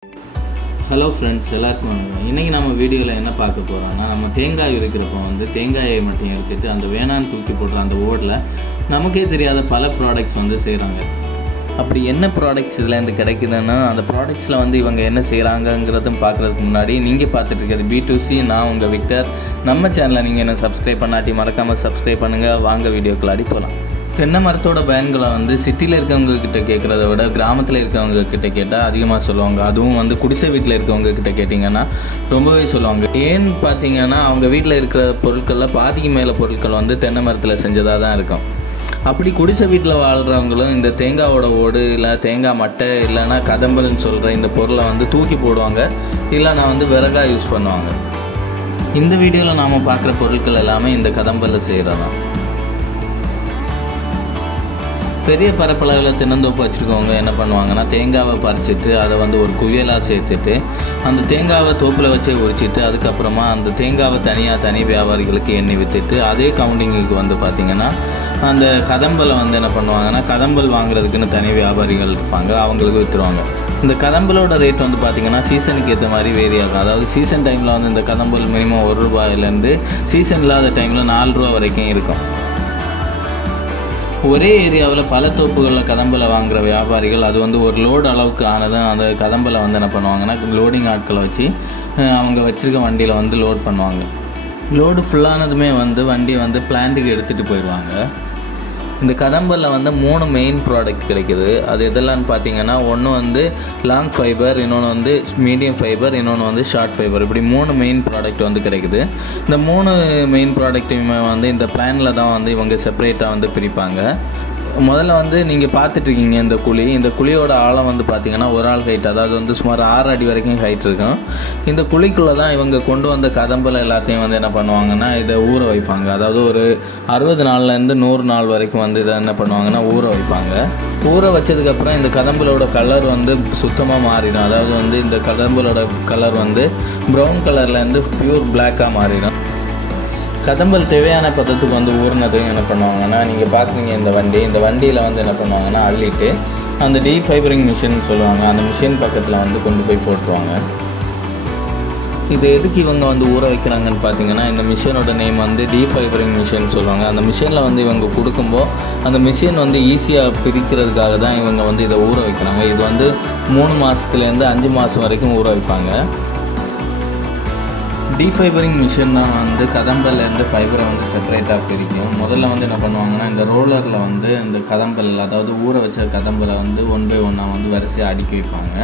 Hello friends, எல்லாருக்கும் வணக்கம். இன்றைக்கி நம்ம வீடியோவில் என்ன பார்க்க போகிறோம்னா, நம்ம தேங்காய் இருக்கிறப்போ தேங்காயை மட்டும் எடுத்துகிட்டு அந்த வேணான்னு தூக்கி போடுற அந்த ஓடில் நமக்கே தெரியாத பல ப்ராடக்ட்ஸ் செய்கிறாங்க. அப்படி என்ன ப்ராடக்ட்ஸ் இதில் கிடைக்குதுன்னா, அந்த ப்ராடக்ட்ஸில் இவங்க என்ன செய்கிறாங்கங்கிறதும் பார்க்குறதுக்கு முன்னாடி நீங்கள் பார்த்துட்டு இருக்கிறது B2C. நான் உங்கள் விக்டர். நம்ம சேனலை நீங்கள் என்ன சப்ஸ்கிரைப் பண்ணாட்டி மறக்காமல் சப்ஸ்கிரைப் பண்ணுங்கள். வாங்க வீடியோக்குள்ளாடி போகலாம். தென்னை மரத்தோட பயன்களை சிட்டியில் இருக்கவங்க கிட்ட கேட்குறத விட கிராமத்தில் இருக்கவங்க கிட்ட கேட்டால் அதிகமாக சொல்லுவாங்க. அதுவும் குடிசை வீட்டில் இருக்கவங்க கிட்ட கேட்டிங்கன்னா ரொம்பவே சொல்லுவாங்க. ஏன்னு பார்த்தீங்கன்னா, அவங்க வீட்டில் இருக்கிற பொருட்களில் பாதிக்கு மேலே பொருட்கள் தென்னை மரத்தில் செஞ்சதாக தான் இருக்கும். அப்படி குடிசை வீட்டில் வாழ்கிறவங்களும் இந்த தேங்காவோட ஓடு இல்லை தேங்காய் மட்டை இல்லைன்னா கதம்பல்னு சொல்கிற இந்த பொருளை தூக்கி போடுவாங்க, இல்லைனா விறகாக யூஸ் பண்ணுவாங்க. இந்த வீடியோவில் நாம் பார்க்குற பொருட்கள் எல்லாமே இந்த கதம்பல்ல செய்கிறதான். பெரிய பரப்பளவில் தென்னந்தோப்பு வச்சுருக்கவங்க என்ன பண்ணுவாங்கன்னா, தேங்காவை பறிச்சுட்டு அதை ஒரு குவியலாக சேர்த்துட்டு அந்த தேங்காவை தோப்பில் வச்சே உரிச்சிட்டு அதுக்கப்புறமா அந்த தேங்காவை தனி வியாபாரிகளுக்கு எண்ணி விற்றுட்டு அதே கவுண்டிங்குக்கு பார்த்திங்கன்னா அந்த கதம்பலை என்ன பண்ணுவாங்கன்னா, கதம்பல் வாங்குறதுக்குன்னு தனி வியாபாரிகள் இருப்பாங்க, அவங்களுக்கு விற்றுருவாங்க. இந்த கதம்பலோட ரேட் பார்த்திங்கன்னா சீசனுக்கு ஏற்ற மாதிரி வேரி ஆகும். அதாவது சீசன் டைமில் இந்த கதம்பல் மினிமம் ₹1 சீசன் இல்லாத டைமில் ₹4 வரைக்கும் இருக்கும். ஒரே ஏரியாவில் பல தோப்புகளில் கதம்பலை வாங்குகிற வியாபாரிகள் அது ஒரு லோடு அளவுக்கு ஆனதும் அந்த கதம்பலை என்ன பண்ணுவாங்கன்னா, லோடிங் ஆட்களை வச்சு அவங்க வச்சுருக்க வண்டியில் லோட் பண்ணுவாங்க. லோடு ஃபுல்லானதுமே வண்டி பிளான்ட்டுக்கு எடுத்துகிட்டு போயிடுவாங்க. இந்த கதம்பலில் 3 மெயின் ப்ராடக்ட் கிடைக்கிது. அது எதெல்லாம்னு பார்த்தீங்கன்னா, ஒன்று லாங் ஃபைபர், இன்னொன்று மீடியம் ஃபைபர், இன்னொன்று ஷார்ட் ஃபைபர். இப்படி 3 மெயின் ப்ராடக்ட் கிடைக்குது. இந்த 3 மெயின் ப்ராடக்ட்டையுமே இந்த பிளானில் தான் இவங்க செப்பரேட்டாக பிரிப்பாங்க. முதல்ல நீங்கள் பார்த்துட்ருக்கீங்க இந்த குழியோட ஆழம் பார்த்தீங்கன்னா ஒரு ஆள் ஹைட், அதாவது சுமார் 6 அடி வரைக்கும் ஹைட் இருக்கும். இந்த குழிக்குள்ளே தான் இவங்க கொண்டு வந்த கதம்பலை எல்லாத்தையும் என்ன பண்ணுவாங்கன்னா, இதை ஊற வைப்பாங்க. அதாவது ஒரு 60 நாள்லேருந்து 100 நாள் வரைக்கும் இதை என்ன பண்ணுவாங்கன்னா ஊற வைப்பாங்க. ஊற வச்சதுக்கப்புறம் இந்த கதம்பலோட கலர் சுத்தமாக மாறிடும். அதாவது இந்த கதம்பலோட கலர் ப்ரௌன் கலர்லேருந்து பியூர் பிளாக்காக மாறிடும். கதம்பல் தேவையான பதத்துக்கு ஊறினது என்ன பண்ணுவாங்கன்னா, நீங்கள் பார்க்குறீங்க இந்த வண்டியில் என்ன பண்ணுவாங்கன்னா அள்ளிட்டு அந்த டீஃபைபரிங் மிஷின் சொல்லுவாங்க, அந்த மிஷின் பக்கத்தில் கொண்டு போய் போட்டுருவாங்க. இது எதுக்கு இவங்க ஊற வைக்கிறாங்கன்னு பார்த்தீங்கன்னா, இந்த மிஷினோட நேம் டீஃபைபரிங் மிஷின் சொல்லுவாங்க. அந்த மிஷினில் இவங்க கொடுக்கும்போது அந்த மிஷின் ஈஸியாக பிரிக்கிறதுக்காக தான் இவங்க இதை ஊற வைக்கிறாங்க. இது 3 மாதத்துலேருந்து 5 மாதம் வரைக்கும் ஊற வைப்பாங்க. டீஃபைபரிங் மிஷின் தான் கதம்பல்லேருந்து ஃபைபரை செப்பரேட்டாக பிரிக்கும். முதல்ல என்ன பண்ணுவாங்கன்னா, இந்த ரோலரில் இந்த கதம்பல், அதாவது ஊற வச்ச கதம்பலை 1 by 1 வரிசையாக அடுக்கி வைப்பாங்க.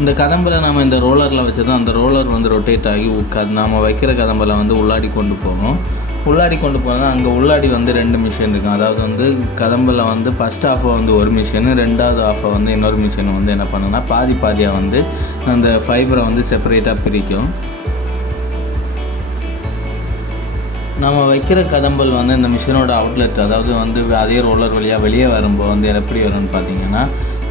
இந்த கதம்பலை நாம் இந்த ரோலரில் வச்சதும் அந்த ரோலர் ரொட்டேட் ஆகி நாம் வைக்கிற கதம்பலை உள்ளாடி கொண்டு போகும். உள்ளாடி கொண்டு போனால் அங்கே உள்ளாடி 2 மிஷின் இருக்கும். அதாவது கதம்பலில் ஃபஸ்ட் ஹாஃபை ஒரு மிஷின், ரெண்டாவது ஹாஃபை இன்னொரு மிஷின் என்ன பண்ணுன்னா பாதியாக அந்த ஃபைபரை செப்பரேட்டாக பிரிக்கும். நம்ம வைக்கிற கதம்பல் இந்த மிஷினோட அவுட்லெட், அதாவது அதே ரோலர் வழியாக வெளியே வரும்போது எப்படி வரும்னு பார்த்தீங்கன்னா,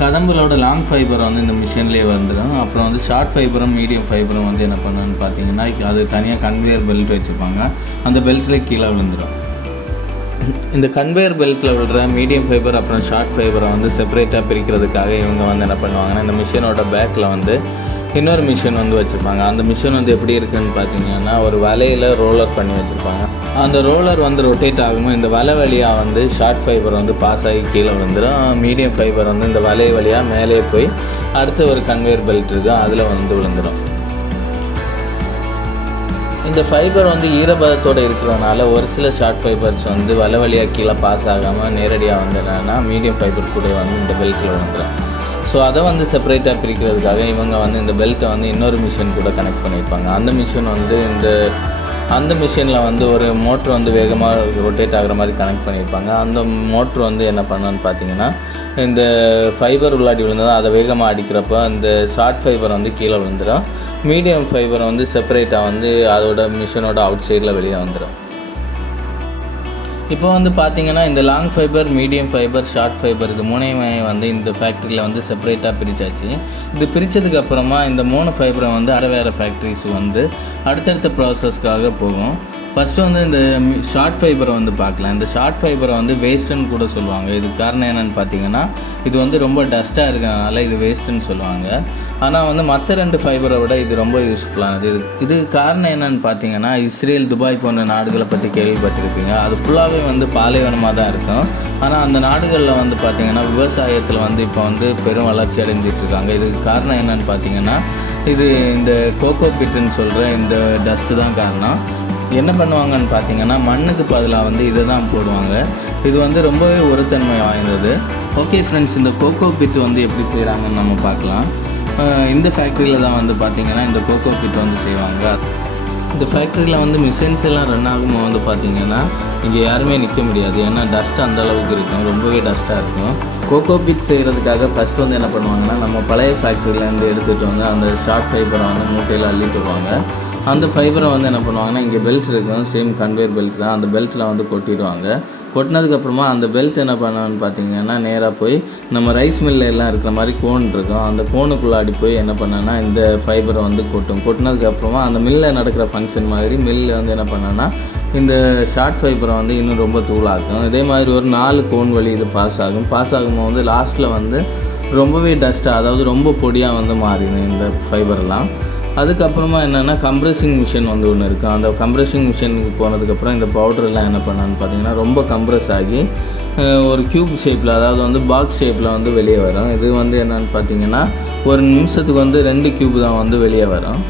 கதம்பலோட லாங் ஃபைபர் இந்த மிஷின்லேயே வந்துடும். அப்புறம் ஷார்ட் ஃபைபரும் மீடியம் ஃபைபரும் என்ன பண்ணுன்னு பார்த்தீங்கன்னா, அது தனியாக கன்வேயர் பெல்ட் வச்சுருப்பாங்க, அந்த பெல்ட்டில் கீழே விழுந்துடும். இந்த கன்வேயர் பெல்ட்டில் விழுற மீடியம் ஃபைபர் அப்புறம் ஷார்ட் ஃபைபரை செப்பரேட்டாக பிரிக்கிறதுக்காக இவங்க என்ன பண்ணுவாங்கன்னா, இந்த மிஷினோட பேக்கில் இன்னொரு மிஷின் வச்சுருப்பாங்க. அந்த மிஷின் எப்படி இருக்குதுன்னு பார்த்தீங்கன்னா, ஒரு வலையில் ரோலர் பண்ணி வச்சுருப்பாங்க. அந்த ரோலர் ரொட்டேட் ஆகும்போது இந்த வலை வழியாக ஷார்ட் ஃபைபர் பாஸ் ஆகி கீழே வந்துடும். மீடியம் ஃபைபர் இந்த வலை வழியாக மேலே போய் அடுத்த ஒரு கன்வேயர் பெல்ட் இருக்குது, அதில் விழுந்துடும். இந்த ஃபைபர் ஈரப்பதத்தோடு இருக்கிறதுனால ஒரு சில ஷார்ட் ஃபைபர்ஸ் வலை வழியாக கீழே பாஸ் ஆகாமல் நேரடியாக என்னன்னா மீடியம் ஃபைபர் கூட இந்த பெல்ட்டில் விழுந்துடும். ஸோ அதை செப்பரேட்டாக பிரிக்கிறதுக்காக இவங்க இந்த பெல்ட்டை இன்னொரு மிஷின் கூட கனெக்ட் பண்ணியிருப்பாங்க. அந்த மிஷின் அந்த மிஷினில் ஒரு மோட்ரு வேகமாக ரொட்டேட் ஆகிற மாதிரி கனெக்ட் பண்ணியிருப்பாங்க. அந்த மோட்ரு என்ன பண்ணணுன்னு பார்த்தீங்கன்னா, இந்த ஃபைபர் உள்ளாடி விழுந்ததும் அதை வேகமாக அடிக்கிறப்போ அந்த ஷார்ட் ஃபைபர் கீழே விழுந்துடும். மீடியம் ஃபைபர் செப்பரேட்டாக அதோட மிஷினோட அவுட் சைடில் வெளியே வந்துடும். இப்போ பார்த்தீங்கன்னா, இந்த long fibre, medium fibre, short fibre இது மூணையுமே இந்த ஃபேக்ட்ரியில் செப்பரேட்டாக பிரித்தாச்சு. இது பிரித்ததுக்கப்புறமா இந்த 3 ஃபைபரை வேறு ஃபேக்ட்ரிஸ் அடுத்தடுத்த ப்ராசஸ்க்காக போகும். ஃபஸ்ட்டு வந்து இந்த ஷார்ட் ஃபைபரை வந்து பார்க்கலாம். இந்த ஷார்ட் ஃபைபரை வந்து வேஸ்ட்டுன்னு கூட சொல்லுவாங்க. இதுக்கு காரணம் என்னென்னு பார்த்தீங்கன்னா, இது வந்து ரொம்ப டஸ்ட்டாக இருக்கிறதுனால இது வேஸ்ட்டுன்னு சொல்லுவாங்க. ஆனால் வந்து மற்ற 2 ஃபைபரை விட இது ரொம்ப யூஸ்ஃபுல்லானது. இது காரணம் என்னென்னு பார்த்தீங்கன்னா, இஸ்ரேல், துபாய் போன்ற நாடுகளை பற்றி கேள்விப்பட்டிருப்பீங்க. அது ஃபுல்லாகவே வந்து பாலைவனமாக தான் இருக்கும். ஆனால் அந்த நாடுகளில் வந்து பார்த்திங்கன்னா விவசாயத்தில் வந்து இப்போ வந்து பெரும் வளர்ச்சி அடைஞ்சிட்ருக்காங்க. இதுக்கு காரணம் என்னென்னு பார்த்தீங்கன்னா, இது இந்த கோகோ பிட்டுன்னு சொல்கிற இந்த டஸ்ட்டு தான் காரணம். என்ன பண்ணுவாங்கன்னு பார்த்தீங்கன்னா, மண்ணுக்கு பதிலாக வந்து இதை தான் போடுவாங்க. இது வந்து ரொம்பவே உரத்தன்மை வாய்ந்தது. ஓகே ஃப்ரெண்ட்ஸ், இந்த கோகோ பிட் வந்து எப்படி செய்கிறாங்கன்னு நம்ம பார்க்கலாம். இந்த ஃபேக்ட்ரியில் தான் வந்து பார்த்திங்கன்னா இந்த கோகோ பிட் வந்து செய்வாங்க. இந்த ஃபேக்ட்ரியில் வந்து மிஷின்ஸ் எல்லாம் ரன் ஆகும்போது வந்து பார்த்திங்கன்னா இங்கே யாருமே நிற்க முடியாது. ஏன்னா டஸ்ட் அந்த அளவுக்கு இருக்கும், ரொம்பவே டஸ்ட்டாக இருக்கும். கோகோ பிட் செய்கிறதுக்காக ஃபஸ்ட்டு வந்து என்ன பண்ணுவாங்கன்னா, நம்ம பழைய ஃபேக்ட்ரியிலேருந்து எடுத்துகிட்டு வந்து அந்த ஷார்ட் ஃபைபரை வந்து மூட்டையில் அள்ளிட்டு வருவாங்க. அந்த ஃபைபரை வந்து என்ன பண்ணுவாங்கன்னா, இங்கே பெல்ட் இருக்கும், சேம் கன்வேர் பெல்ட் தான், அந்த பெல்ட்டில் வந்து கொட்டிடுவாங்க. கொட்டினதுக்கப்புறமா அந்த பெல்ட் என்ன பண்ணுவான்னு பார்த்தீங்கன்னா, நேராக போய் நம்ம ரைஸ் மில்ல எல்லாம் இருக்கிற மாதிரி கோன் இருக்கும், அந்த கோனுக்குள்ளாடி போய் என்ன பண்ணேன்னா இந்த ஃபைபரை வந்து கொட்டினதுக்கப்புறமா அந்த மில்லில் நடக்கிற ஃபங்க்ஷன் மாதிரி மில்லில் வந்து என்ன பண்ணேன்னா இந்த ஷார்ட் ஃபைபரை வந்து இன்னும் ரொம்ப தூளாக்கும். இதே மாதிரி ஒரு 4 கோன் வழி இது பாஸ் ஆகும்போது வந்து லாஸ்ட்டில் வந்து ரொம்பவே டஸ்ட்டாக, அதாவது ரொம்ப பொடியாக வந்து மாறிடும் இந்த ஃபைபர்லாம். அதுக்கப்புறமா என்னென்னா கம்ப்ரெஸிங் மிஷின் வந்து ஒன்று இருக்குது. அந்த கம்ப்ரெஸிங் மிஷினுக்கு போனதுக்கப்புறம் இந்த பவுடரெல்லாம் என்ன பண்ணான்னு பார்த்தீங்கன்னா ரொம்ப கம்ப்ரெஸ் ஆகி ஒரு க்யூப் ஷேப்பில், அதாவது வந்து பாக்ஸ் ஷேப்பில் வந்து வெளியே வரும். இது வந்து என்னென்னு பார்த்தீங்கன்னா ஒரு நிமிஷத்துக்கு வந்து 2 க்யூப் தான் வந்து வெளியே வரும்.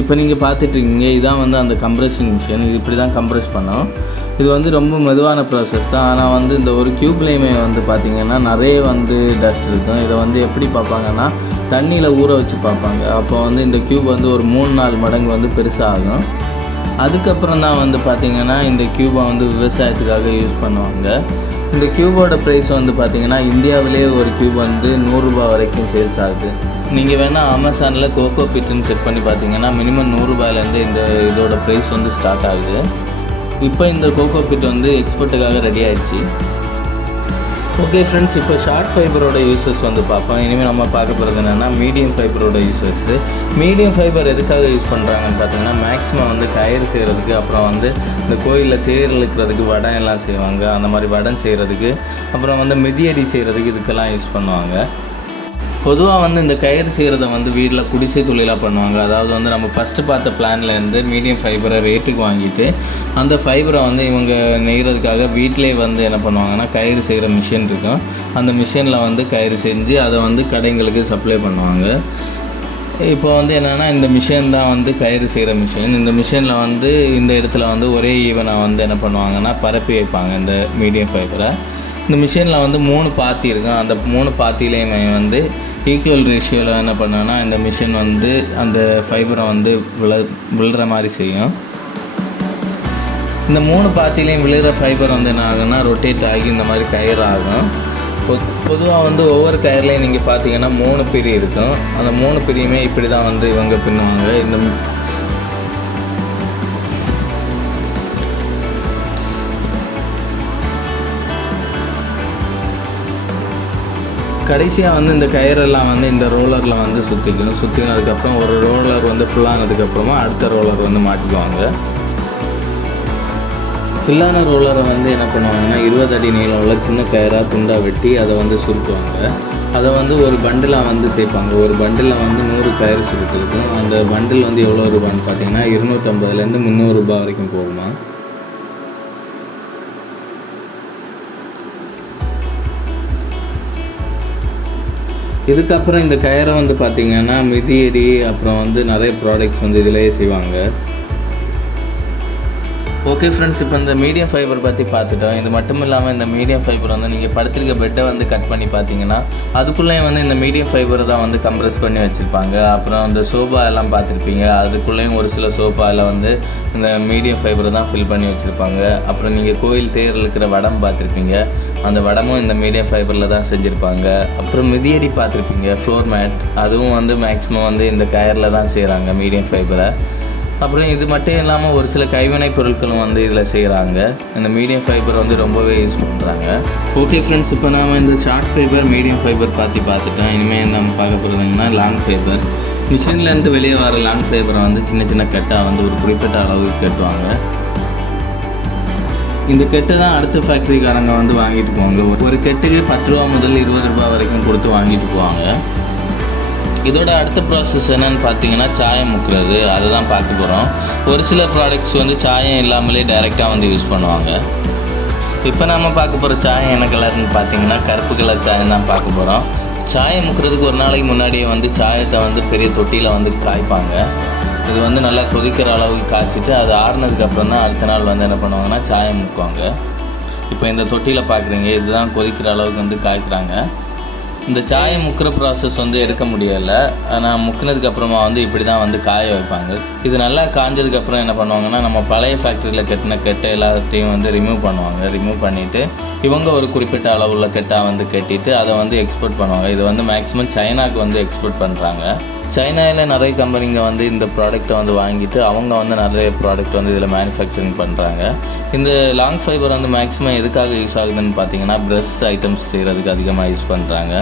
இப்போ நீங்கள் பார்த்துட்ருக்கீங்க, இதான் வந்து அந்த கம்ப்ரெஸிங் மிஷின். இது இப்படி தான் கம்ப்ரெஸ் பண்ணோம். இது வந்து ரொம்ப மெதுவான ப்ராசஸ் தான். ஆனால் வந்து இந்த ஒரு க்யூப்லேயுமே வந்து பார்த்திங்கன்னா நிறைய வந்து டஸ்ட் இருக்கும். இதை வந்து எப்படி பார்ப்பாங்கன்னா தண்ணியில் ஊற வச்சு பார்ப்பாங்க. அப்போ வந்து இந்த க்யூப் வந்து ஒரு 3-4 மடங்கு வந்து பெருசாக ஆகும். அதுக்கப்புறம் தான் வந்து பார்த்திங்கன்னா இந்த க்யூபை வந்து விவசாயத்துக்காக யூஸ் பண்ணுவாங்க. இந்த க்யூபோட ப்ரைஸ் வந்து பார்த்திங்கன்னா இந்தியாவிலே ஒரு க்யூப் வந்து 100 ரூபா வரைக்கும் சேல்ஸ் ஆகுது. நீங்கள் வேணால் அமேசானில் கோகோ பிட்டுன்னு செக் பண்ணி பார்த்தீங்கன்னா மினிமம் 100 ரூபாயிலேருந்து இந்த இதோட ப்ரைஸ் வந்து ஸ்டார்ட் ஆகுது. இப்போ இந்த கோகோ பிட் வந்து எக்ஸ்போர்ட்டுக்காக ரெடி ஆகிடுச்சு. ஓகே ஃப்ரெண்ட்ஸ், இப்போ ஷார்ட் ஃபைபரோட யூசஸ் வந்து பார்ப்போம். இனிமேல் நம்ம பார்க்க போகிறது என்னென்னா மீடியம் ஃபைபரோட யூசஸ்ஸு. மீடியம் ஃபைபர் எதுக்காக யூஸ் பண்ணுறாங்கன்னு பார்த்தீங்கன்னா மேக்ஸிமம் வந்து கயிறு செய்கிறதுக்கு, அப்புறம் வந்து இந்த கோயிலில் தேர் இழுக்கிறதுக்கு வடம் எல்லாம் செய்வாங்க, அந்த மாதிரி வடம் செய்கிறதுக்கு, அப்புறம் வந்து மிதியடி செய்கிறதுக்கு இதுக்கெல்லாம் யூஸ் பண்ணுவாங்க. பொதுவாக வந்து இந்த கயிறு செய்கிறத வந்து வீட்டில் குடிசை தொழிலாக பண்ணுவாங்க. அதாவது வந்து நம்ம ஃபஸ்ட்டு பார்த்த பிளான்லேருந்து மீடியம் ஃபைபரை ரேட்டுக்கு வாங்கிட்டு அந்த ஃபைபரை வந்து இவங்க நெய்கிறதுக்காக வீட்டிலே வந்து என்ன பண்ணுவாங்கன்னா கயிறு செய்கிற மிஷின் இருக்கும். அந்த மிஷினில் வந்து கயிறு செஞ்சு அதை வந்து கடைங்களுக்கு சப்ளை பண்ணுவாங்க. இப்போ வந்து என்னென்னா இந்த மிஷின் தான் வந்து கயிறு செய்கிற மிஷின். இந்த மிஷினில் வந்து இந்த இடத்துல வந்து ஒரே ஈவனாக வந்து என்ன பண்ணுவாங்கன்னா பரப்பி வைப்பாங்க இந்த மீடியம் ஃபைபரை. இந்த மிஷினில் வந்து 3 பாத்தி இருக்கும். அந்த 3 பாத்திலையுமே வந்து ஈக்குவல் ரேஷியோவில் என்ன பண்ணோன்னா இந்த மிஷின் வந்து அந்த ஃபைபரை வந்து விழுற மாதிரி செய்யும். இந்த 3 பாத்திலையும் விழுகிற ஃபைபர் வந்து என்ன ஆகுன்னா ரொட்டேட் ஆகி இந்த மாதிரி கயிறு ஆகும். பொதுவாக வந்து ஒவ்வொரு கயிறுலையும் நீங்கள் பார்த்தீங்கன்னா 3 பிரி இருக்கும். அந்த 3 பிரியுமே இப்படி தான் வந்து இவங்க பின்னுவாங்க. இந்த கடைசியாக வந்து இந்த கயிறெல்லாம் வந்து இந்த ரோலரில் வந்து சுற்றினதுக்கப்புறம் ஒரு ரோலர் வந்து ஃபுல்லானதுக்கப்புறமா அடுத்த ரோலர் வந்து மாட்டிக்குவாங்க. ஃபுல்லான ரோலரை வந்து என்ன பண்ணுவாங்கன்னா 20 அடி நீளம் உள்ள சின்ன கயிறாக துண்டாக வெட்டி அதை வந்து சுருட்டுவாங்க. அதை வந்து ஒரு பண்டிலாக வந்து சேர்ப்பாங்க. ஒரு பண்டிலில் வந்து 100 கயிறு சுருட்டிருக்கும். அந்த பண்டில் வந்து எவ்வளோ ரூபான்னு பார்த்தீங்கன்னா 250லேருந்து 300 ரூபா வரைக்கும் போகுமா. இதுக்கப்புறம் இந்த கயிறை வந்து பார்த்திங்கன்னா மிதியடி, அப்புறம் வந்து நிறைய ப்ராடக்ட்ஸ் வந்து இதிலேயே செய்வாங்க. ஓகே ஃப்ரெண்ட்ஸ், இப்போ இந்த மீடியம் ஃபைபர் பற்றி பார்த்துட்டோம். இது மட்டும் இல்லாமல் இந்த மீடியம் ஃபைபர் வந்து நீங்கள் படுத்திருக்க பெட்டை வந்து கட் பண்ணி பார்த்தீங்கன்னா அதுக்குள்ளேயும் வந்து இந்த மீடியம் ஃபைபர் தான் வந்து கம்ப்ரெஸ் பண்ணி வச்சுருப்பாங்க. அப்புறம் இந்த சோஃபா எல்லாம் பார்த்துருப்பீங்க, அதுக்குள்ளேயும் ஒரு சில சோஃபாவில் வந்து இந்த மீடியம் ஃபைபர் தான் ஃபில் பண்ணி வச்சுருப்பாங்க. அப்புறம் நீங்கள் கோயில் தேரில் இருக்கிற வடம் பார்த்துருப்பீங்க, அந்த வடமும் இந்த மீடியம் ஃபைபரில் தான் செஞ்சுருப்பாங்க. அப்புறம் மிதியடி பார்த்துருப்பீங்க, ஃப்ளோர் மேட், அதுவும் வந்து மேக்ஸிமம் வந்து இந்த கயரில் தான் செய்கிறாங்க மீடியம் ஃபைபரை. அப்புறம் இது மட்டும் இல்லாமல் ஒரு சில கைவினை பொருட்களும் வந்து இதில் செய்கிறாங்க. இந்த மீடியம் ஃபைபர் வந்து ரொம்பவே யூஸ் பண்ணுறாங்க. ஓகே ஃப்ரெண்ட்ஸ், இப்போ நம்ம இந்த ஷார்ட் ஃபைபர் மீடியம் ஃபைபர் பார்த்துட்டோம். இனிமேல் நம்ம பார்க்க போகிறதுங்கன்னா லாங் ஃபைபர். மிஷின்லேருந்து வெளியே வர லாங் ஃபைபரை வந்து சின்ன சின்ன கட்டாக வந்து ஒரு குறிப்பிட்ட அளவுக்கு கட்டுவாங்க. இந்த கெட்டு தான் அடுத்த ஃபேக்ட்ரிக்காரங்க வந்து வாங்கிட்டு போவாங்க. ஒரு கெட்டுக்கு 10 ரூபா முதல் 20 ரூபா வரைக்கும் கொடுத்து வாங்கிட்டு போவாங்க. இதோட அடுத்த ப்ராசஸ் என்னென்னு பார்த்தீங்கன்னா சாயம் முக்கிறது. அதை தான் பார்க்க போகிறோம். ஒரு சில ப்ராடக்ட்ஸ் வந்து சாயம் இல்லாமலே டைரெக்டாக வந்து யூஸ் பண்ணுவாங்க. இப்போ நம்ம பார்க்க போகிற சாயம் என்ன கலர்னு பார்த்தீங்கன்னா கருப்பு கலர் சாயம் தான் பார்க்க போகிறோம். சாயம் முக்கிறதுக்கு ஒரு நாளைக்கு முன்னாடியே வந்து சாயத்தை வந்து பெரிய தொட்டியில் வந்து காய்ப்பாங்க. இது வந்து நல்லா கொதிக்கிற அளவுக்கு காய்ச்சிட்டு அது ஆறுனதுக்கப்புறம் தான் அடுத்த நாள் வந்து என்ன பண்ணுவாங்கன்னா சாயம் முக்குவாங்க. இப்போ இந்த தொட்டியில் பார்க்குறீங்க, இதுதான் கொதிக்கிற அளவுக்கு வந்து காய்க்கிறாங்க. இந்த சாயம் முக்கிற ப்ராசஸ் வந்து எடுக்க முடியலை. ஆனால் முக்கினதுக்கப்புறமா வந்து இப்படி தான் வந்து காய வைப்பாங்க. இது நல்லா காஞ்சதுக்கப்புறம் என்ன பண்ணுவாங்கன்னா நம்ம பழைய ஃபேக்ட்ரியில் கட்டின கெட்டை எல்லாத்தையும் வந்து ரிமூவ் பண்ணுவாங்க. ரிமூவ் பண்ணிவிட்டு இவங்க ஒரு குறிப்பிட்ட அளவுள்ள கெட்டாக வந்து கட்டிட்டு அதை வந்து எக்ஸ்போர்ட் பண்ணுவாங்க. இது வந்து மேக்ஸிமம் சைனாவுக்கு வந்து எக்ஸ்போர்ட் பண்ணுறாங்க. சைனாவில் நிறைய கம்பெனிங்க வந்து இந்த ப்ராடக்ட்டை வந்து வாங்கிட்டு அவங்க வந்து நிறைய ப்ராடக்ட் வந்து இதில் மேனுஃபேக்சரிங் பண்ணுறாங்க. இந்த லாங் ஃபைபர் வந்து மேக்ஸிமம் எதுக்காக யூஸ் ஆகுதுன்னு பார்த்தீங்கன்னா ப்ரெஷ் ஐட்டம்ஸ் செய்கிறதுக்கு அதிகமாக யூஸ் பண்ணுறாங்க.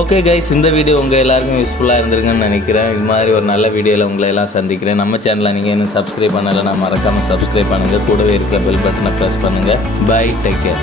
ஓகே கைஸ், இந்த வீடியோ உங்கள் எல்லாருக்கும் யூஸ்ஃபுல்லாக இருந்திருக்குன்னு நினைக்கிறேன். இது மாதிரி ஒரு நல்ல வீடியோவில் உங்களை எல்லாம் சந்திக்கிறேன். நம்ம சேனலை நீங்கள் இன்னும் சப்ஸ்கிரைப் பண்ணலைன்னா மறக்காமல் சப்ஸ்கிரைப் பண்ணுங்கள். கூடவே இருக்கிற பெல் பட்டனை ப்ரெஸ் பண்ணுங்கள். Bye, take care.